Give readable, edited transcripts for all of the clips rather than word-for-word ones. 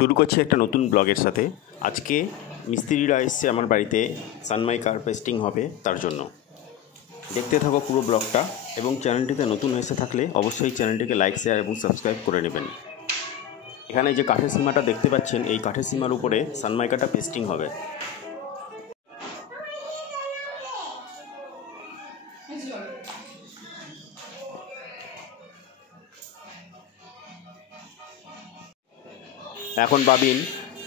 শুরু করছি একটা নতুন ব্লগের সাথে। আজকে মিস্ত্রিরা এসছে আমার বাড়িতে, সানমাইকার পেস্টিং হবে তার জন্য। দেখতে থাকো পুরো ব্লগটা, এবং চ্যানেলটিতে নতুন এসে থাকলে অবশ্যই চ্যানেলটিকে লাইক, শেয়ার এবং সাবস্ক্রাইব করে নেবেন। এখানে যে কাঠের সীমাটা দেখতে পাচ্ছেন, এই কাঠের সীমার উপরে সানমাইকাটা পেস্টিং হবে। এখন বাবিন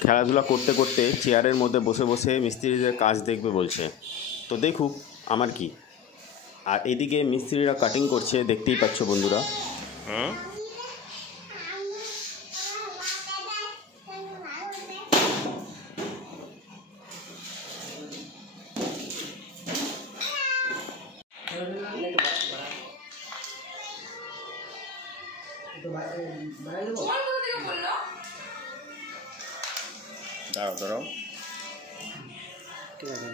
খেলাধুলা করতে করতে চেয়ারের মধ্যে বসে বসে মিস্ত্রিদের কাজ দেখবে বলছে। তো দেখুক আমার কি। আর এদিকে মিস্ত্রিরা কাটিং করছে, দেখতেই পাচ্ছ বন্ধুরা। দাঁড়াও দাঁড়াও, ঠিক আছে।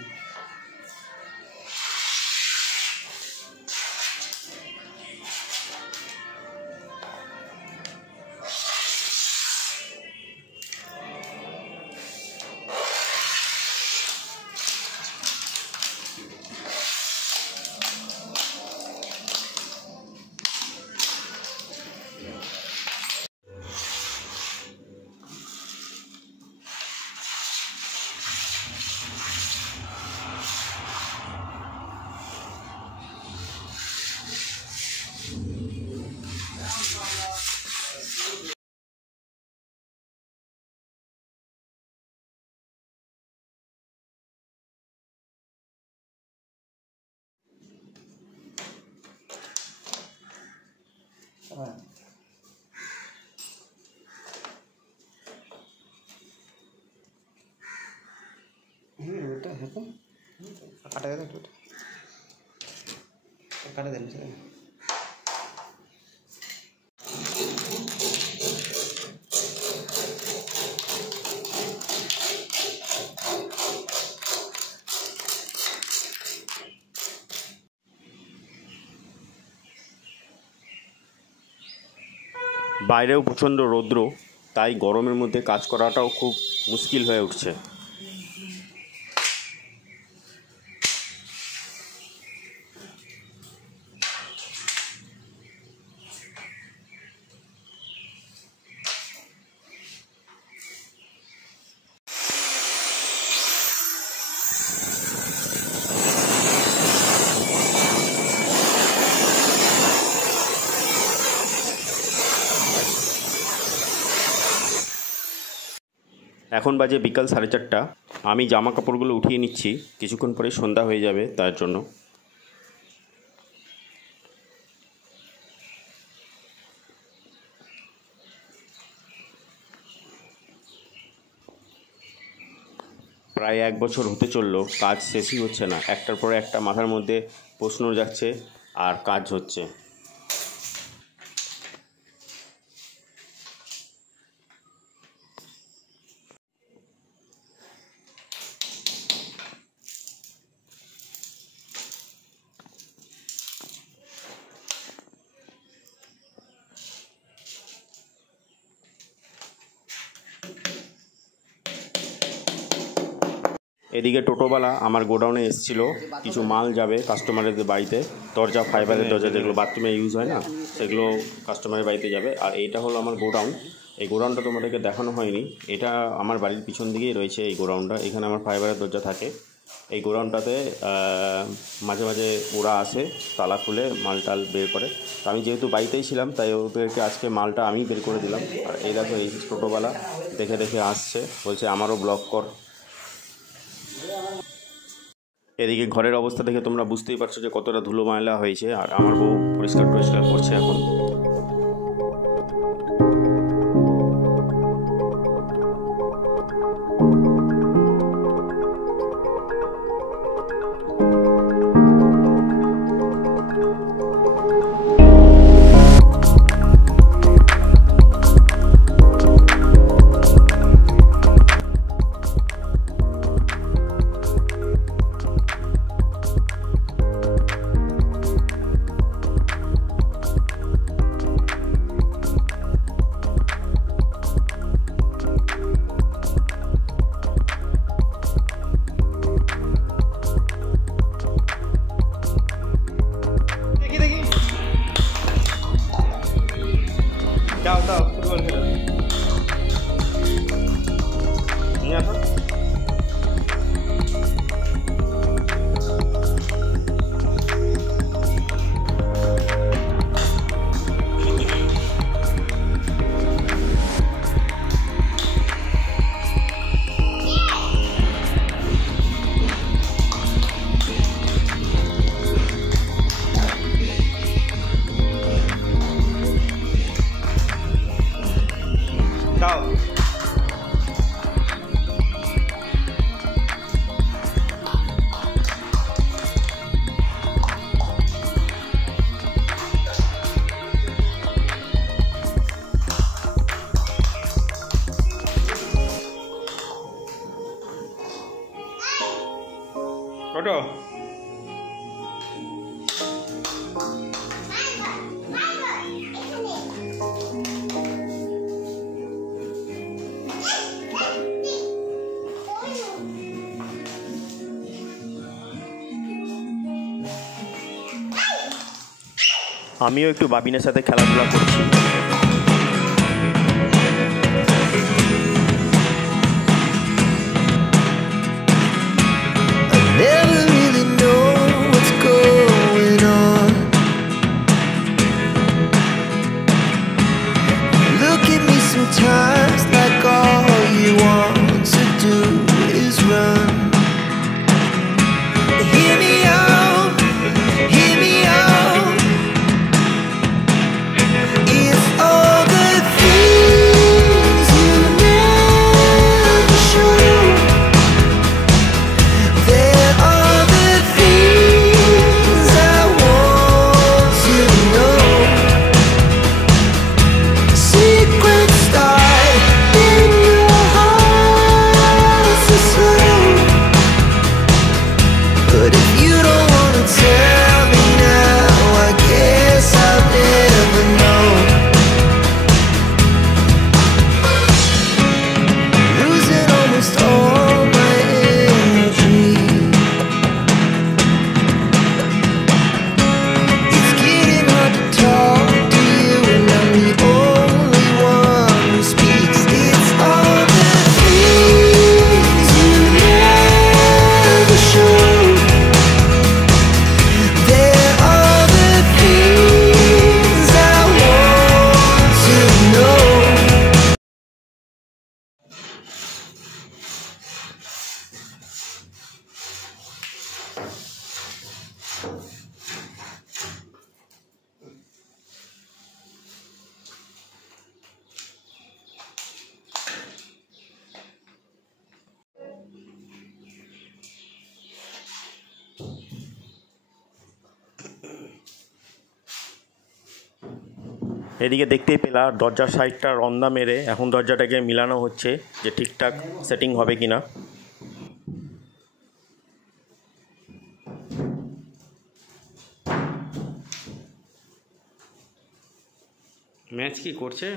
এটা হ্যাঁ কাটা গেল, কাটা দেন। বাইরেও প্রচণ্ড রৌদ্র, তাই গরমের মধ্যে কাজ করাটাও খুব মুশকিল হয়ে উঠছে। এখন বাজে বিকাল 4:30। আমি জামা কাপড়গুলো উঠিয়ে নিচ্ছি, কিছুক্ষণ পরে সন্ধ্যা হয়ে যাবে তার জন্য। প্রায় 1 বছর হতে চললো, কাজ শেষই হচ্ছে না। একটার পরে একটা মাথার মধ্যে প্রশ্ন যাচ্ছে আর কাজ হচ্ছে। এদিকে টোটোওয়ালা আমার গোডাউনে এসেছিলো, কিছু মাল যাবে কাস্টমারদের বাড়িতে। দরজা, ফাইবারের দরজা যেগুলো বাথরুমে ইউজ হয় না, সেগুলো কাস্টমারের বাড়িতে যাবে। আর এইটা হলো আমার গোডাউন। এই গোডাউনটা তোমাদেরকে দেখানো হয়নি, এটা আমার বাড়ির পিছন দিকেই রয়েছে এই গোডাউনটা। এখানে আমার ফাইবারের দরজা থাকে। এই গোডাউনটাতে মাঝে মাঝে ওরা আসে, তালা খুলে মাল টাল বের করে। তো আমি যেহেতু বাড়িতেই ছিলাম, তাই ওদেরকে আজকে মালটা আমি বের করে দিলাম। আর এই দেখো, এই টোটোওয়ালা দেখে দেখে আসছে, বলছে আমারও ব্লক কর। এদিকে ঘরের অবস্থা দেখে তোমরা বুঝতেই পারছো যে কতটা ধুলো ময়লা হয়েছে। আর আমার বউ পরিষ্কার করছে এখন। ফুটবল খেলো। নিয়ে আসো। দাও। ওটো আমিও একটু বাবিনের সাথে খেলাধুলা করছি। Never really know what's going on. Look at me sometimes like all you want to do is run. Hear me out, hear me out. It's all the things you never show. There are the things I want to know. Secrets start in your heart so slow. But if you don't wanna tell me now, I guess I'll never know. Losing almost all my energy. It's getting hard to talk to you, and I'm the only one who speaks. It's all the things you never show. There are the things I want to know. এদিকে দেখতেই পেলা দরজার সাইডটা রন্দা মেরে এখন দরজাটাকে মিলানো হচ্ছে যে ঠিকঠাক সেটিং হবে কিনা। ম্যাচ কি করছে?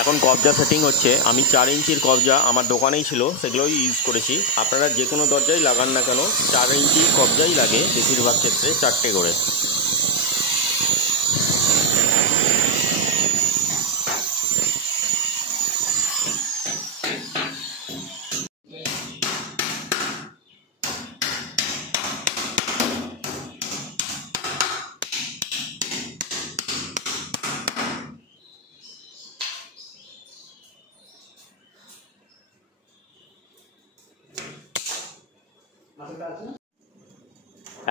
এখন কবজা সেটিং হচ্ছে। আমি 4 ইঞ্চির কবজা আমার দোকানেই ছিল, সেগুলোই ইউজ করেছি। আপনারা যে কোনো দরজাই লাগান না কেন 4 ইঞ্চি কবজাই লাগে বেশিরভাগ ক্ষেত্রে, 4টে করে।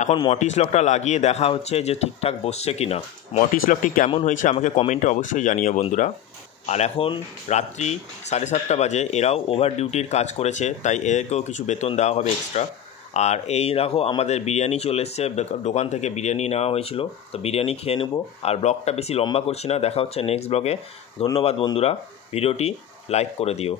এখন মর্টিস লকটা লাগিয়ে দেখা হচ্ছে যে ঠিকঠাক বসছে কি না। মর্টিস লকটি কেমন হয়েছে আমাকে কমেন্টে অবশ্যই জানিও বন্ধুরা। আর এখন রাত্রি 7:30 বাজে, এরাও ওভার ডিউটির কাজ করেছে, তাই এদেরকেও কিছু বেতন দেওয়া হবে এক্সট্রা। আর এই রাখো আমাদের বিরিয়ানি চলে এসছে, দোকান থেকে বিরিয়ানি নেওয়া হয়েছিল, তো বিরিয়ানি খেয়ে নেবো। আর ব্লগটা বেশি লম্বা করছি না, দেখা হচ্ছে নেক্সট ব্লগে। ধন্যবাদ বন্ধুরা, ভিডিওটি লাইক করে দিও।